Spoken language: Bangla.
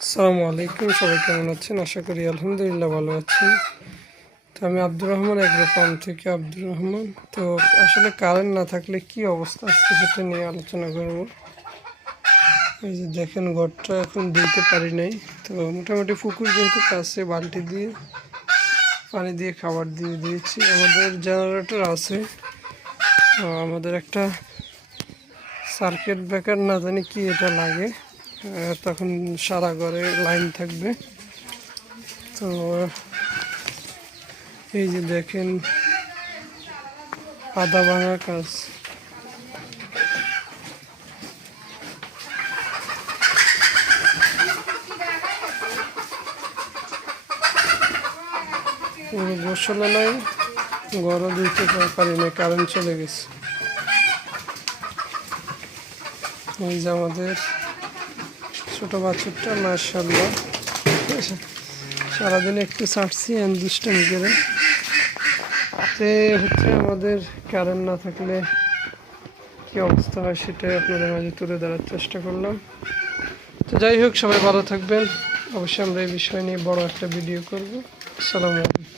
আসসালামু আলাইকুম, সবাই কেমন আছেন? আশা করি আলহামদুলিল্লাহ ভালো আছেন। তো আমি আব্দুর রহমান এগ্রো ফার্ম থেকে আব্দুর রহমান। তো আসলে কারেন্ট না থাকলে কি অবস্থা, আজকে সেটা নিয়ে আলোচনা করব। এই যে দেখেন, ঘরটা এখন ধুইতে পারি নাই। তো মোটামুটি পুকুর যেহেতু কাছে, বালতি দিয়ে পানি দিয়ে খাবার দিয়ে দিয়েছি। আমাদের জেনারেটর আছে, আমাদের একটা সার্কিট ব্রেকার না জানি কি এটা লাগে, তখন সারা ঘরে লাইন থাকবে। তো এই যে দেখেন, আদা ভাঙা কাজ। গোসলে নাই, ঘরও দিতে পারি না, কারেন্ট চলে গেছে। এই যে আমাদের ছোট বাছুরটা, মাশাআল্লাহ সারাদিন একটু ছাড়ছি দুষ্টামি করে। তে হচ্ছে আমাদের কারেন্ট না থাকলে কি অবস্থা হয় সেটাই আপনাদের মাঝে তুলে ধরার চেষ্টা করলাম। তো যাই হোক, সবাই ভালো থাকবেন। অবশ্যই আমরা এই বিষয় নিয়ে বড় একটা ভিডিও করব। আসসালামু আলাইকুম।